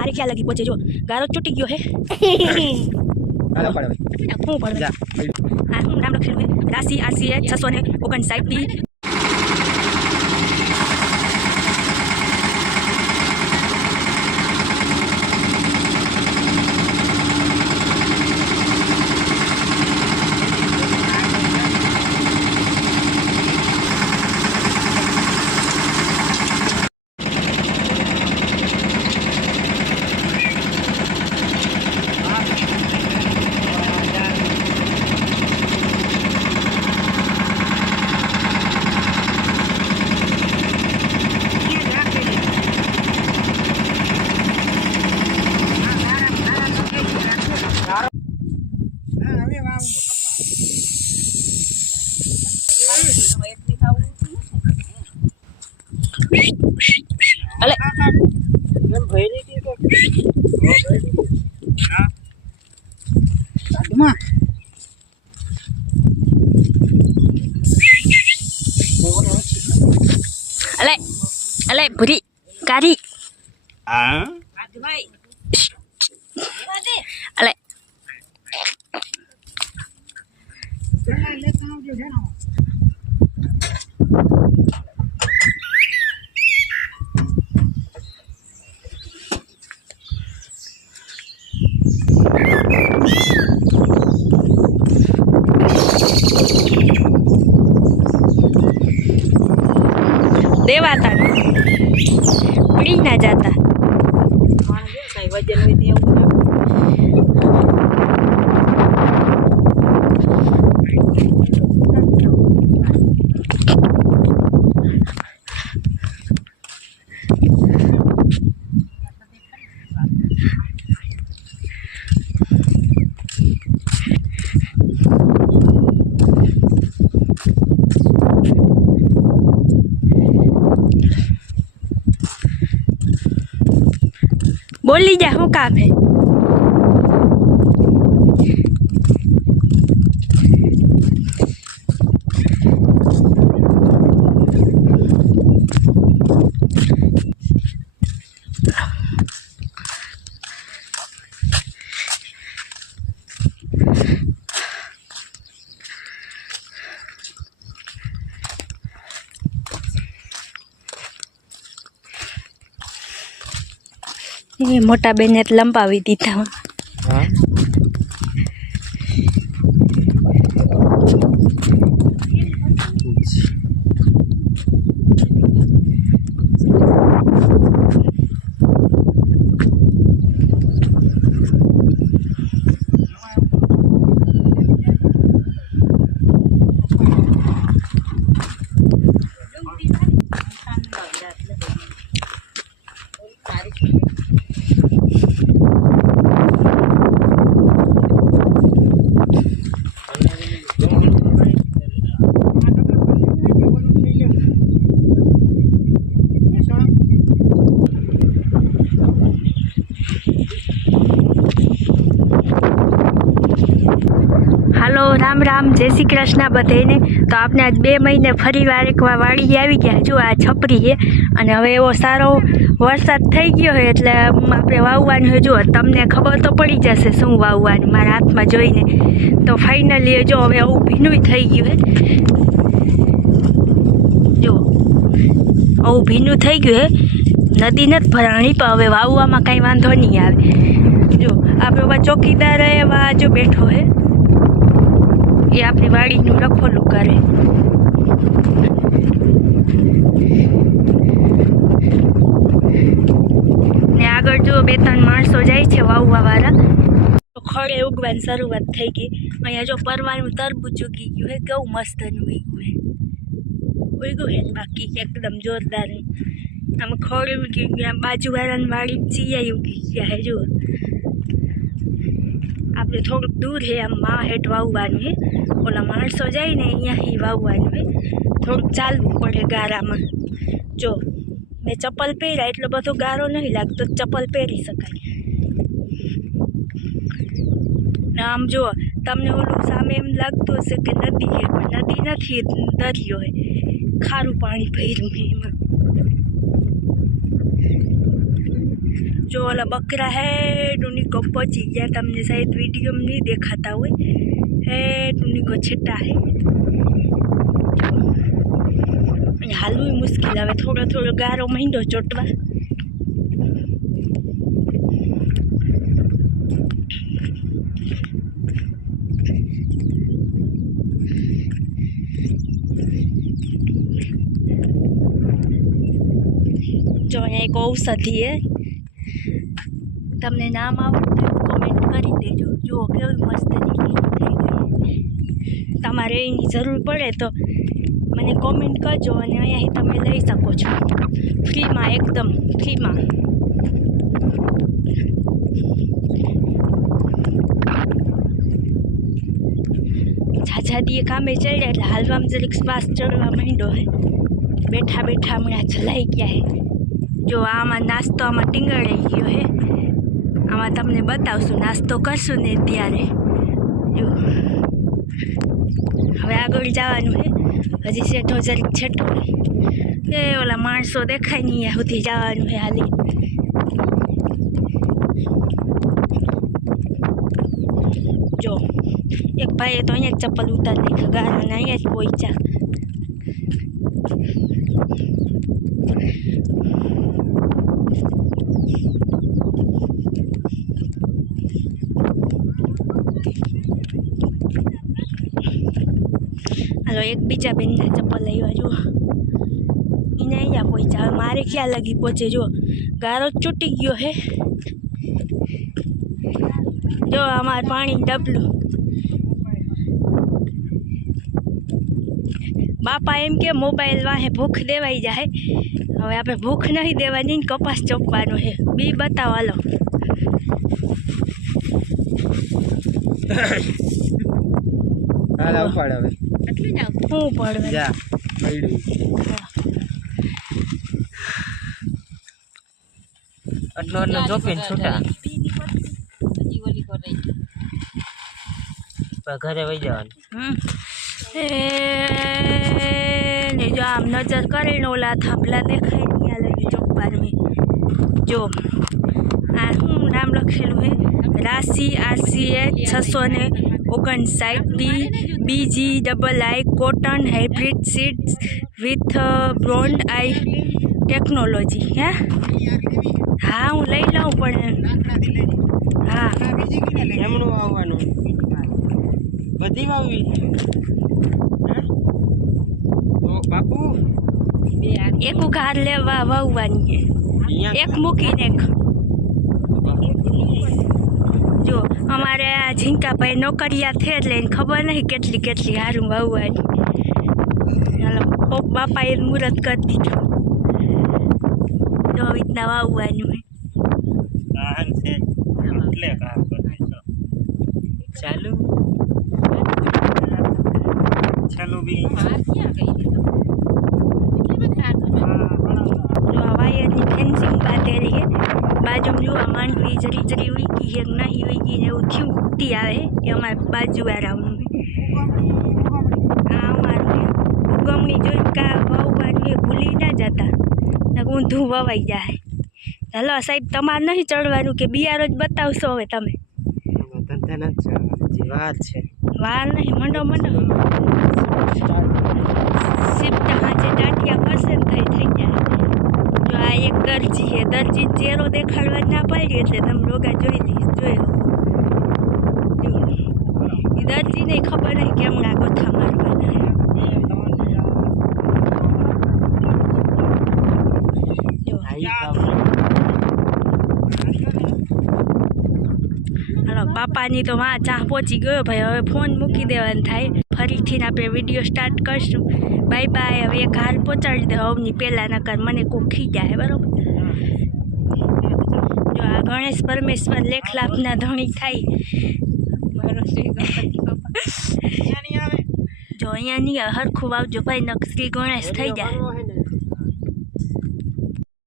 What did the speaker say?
मारे ख्याल लगी पहुंचे जो गारो चुटी गयो है હાલો પડે હું પડે હા હું નામ લખેલું है राशि RC 659 अले એમ ભઈરી કી તો હા સાદમાં अले अले भूरी कारी હા भाई अले देवाता उड़ी ना जाता वजन में बोल लीजिए हूँ काम है ये मोटा बेने लंबावी दीधा હા हालो राम राम जय श्री कृष्ण बधाने। तो आपने आज 2 महीने फरीवार एक वाड़ी आई गया जो आ छपरी है અને હવે એવો સારો વરસાદ થઈ ગયો છે એટલે આપણે વાવવાનું છે। જો તમને ખબર તો પડી જશે શું વાવવાનું મારા હાથમાં જોઈને। તો ફાઇનલી જો હવે આવું ભીનું થઈ ગયું છે, જો આવું ભીનું થઈ ગયું છે। નદી નથી ભરાણી પણ હવે વાવવામાં કાંઈ વાંધો નહીં આવે। જો આપણે ચોકીદાર એવા જો બેઠો છે ये अपनी वाड़ी रखोलू करे ने आगर जो 2-3 माणसों जाए छे वाववा वाला तो खड़े उगवानी शुरुआत थई गई। अहींया जो परवानुं तरबूच उगी गयुं है, केवुं मस्त उग्युं है बाकी एकदम जोरदार। आम खड़े उगी गया, बाजूवाळानी वाड़ी चीया उगी गया है। जो आपणे थोड़ुंक दूर है आम मा हेठ वाववानुं है, ओला माणसो जाए ने अहींयाथी वाववानुं है, थोड़ुंक चालवुं पड़े गारामां। जो मैं चप्पल पहेर्या एटलो बधो गारो नहीं लागतो, चप्पल पहेरी शकाय। आम जो तमने ओલું સામે એમ લાગતું હશે કે નદી છે પણ નદી નથી, દરિયો છે, ખારું પાણી ભર્યું છે એમાં। जो वाला बकरा है टूनी को पहुंची गया तमने शायद वीडियो में नहीं देखाता हुए है टूनी को छटा है हालू मुश्किल है थोड़ो थोड़ो गारो महीनो चोटवा जो अँ एक औषधि है तमने नाम आवड़ते कमेंट करी देजो जो केवी मस्त नीली थई गई तमारे एनी जरूर पड़े तो मैंने कमेंट करजो अने अहींयाही तमे लई शको छो फ्री में एकदम फ्री में झाझा दिए कामे चढ़्या एटले हालवामां जरीक श्वास चढ़वा मांड्यो है बैठा बैठा हमणां जलाई गया है जो आमा नास्तो आमा टींगळाई गयो है आमा तमने बतावशुं नास्तो करशुं ने त्यारे जो हवे आगळ जवानुं है हजी सेठो जरीक छेटो ए ओला माणसो देखाय नहीं यहाँ सुधी जवानुं है हाली जो एक भाई तो अहींया चप्पल उतार नाख्या गारो ने अहींया ज पहोंच्या हेलो एक बीजा बेन चप्पल लई जो इने अहींया पहोंच्या मारे क्या लगी पहुंचे जो गारो चूटी गयो है जो हमार पानी डबलू बापा एम के मोबाइल वाहे भूख देवाई जाए हवे आपणे भूख नहीं देवानी ने कपास चोपवानो है बी बताव हालो હાલા ઉપાડ હવે એટલું જ હું પડવે જા પડ્યું આટલો આટલો ચોપીને છૂટા ઘરે વહી જવાનું ने जो आम नजर करे ने ओला थांभला देखाय नहीं लगी चौपार में जो आ हूँ नाम लखेलू है राशि RCH 659 BGII cotton hybrid seeds with ब्रॉन्ड आई टेक्नोलॉजी है हाँ हूँ लई लऊँ पण हाँ એમનું વાવવાનું બધી વાવવી બાપુ एक उघार लेवा वावવાની है एक મૂકીને એક जो हमारे आ झींका भाई नौकरिया थे એટલે खबर नहीं કેટલી કેટલી हारू वावવાની चलो बापाए मुहूर्त कर दीधું जो इतना वावવાનું है ચાલુ ચાલુ બી जो वायरनी फेंसिंग बांधेली है बाजू में जो मांडवी जरी जरी उगी है नहीं उगी ने थी उगती आवे ये हमारे बाजू वाला उगमनी जो का वावવાની ભૂલી ના જતા ને ઊંધું વવાઈ જાય ચાલો સાહેબ તમારે નહીં ચડવાનું કે બિયારો જ બતાવશો હવે તમે ધંધા નથી વાત છે વાર નહીં મંડો મંડો શિફ્ટ હાજે ટાટિયા કરશે ને થઈ જાય જો આ એક દરજી છે દરજી ચહેરો દેખાડવા ના પાડી એટલે તમે રોગા જોઈ લઈશ જોયો એ દરજીને ખબર નહીં કેમણા ગોથા મારવાના જો હાલો બાપાની તો માં ચા પહોંચી ગયો ભાઈ હવે ફોન મૂકી દેવાનો થાય ફરીથી આપણે વિડીયો સ્ટાર્ટ કરશું બાય બાય હવે એક હાર પહોંચાડી દો અવની પહેલાં નકર મને કોઈ ખી જાય બરાબર જો આ ગણેશ પરમેશ્વર લેખલાભના ધણી થાય જો અહીંયા નહીં હરખું વાવજો ભાઈ નક શ્રી ગણેશ થઈ જાય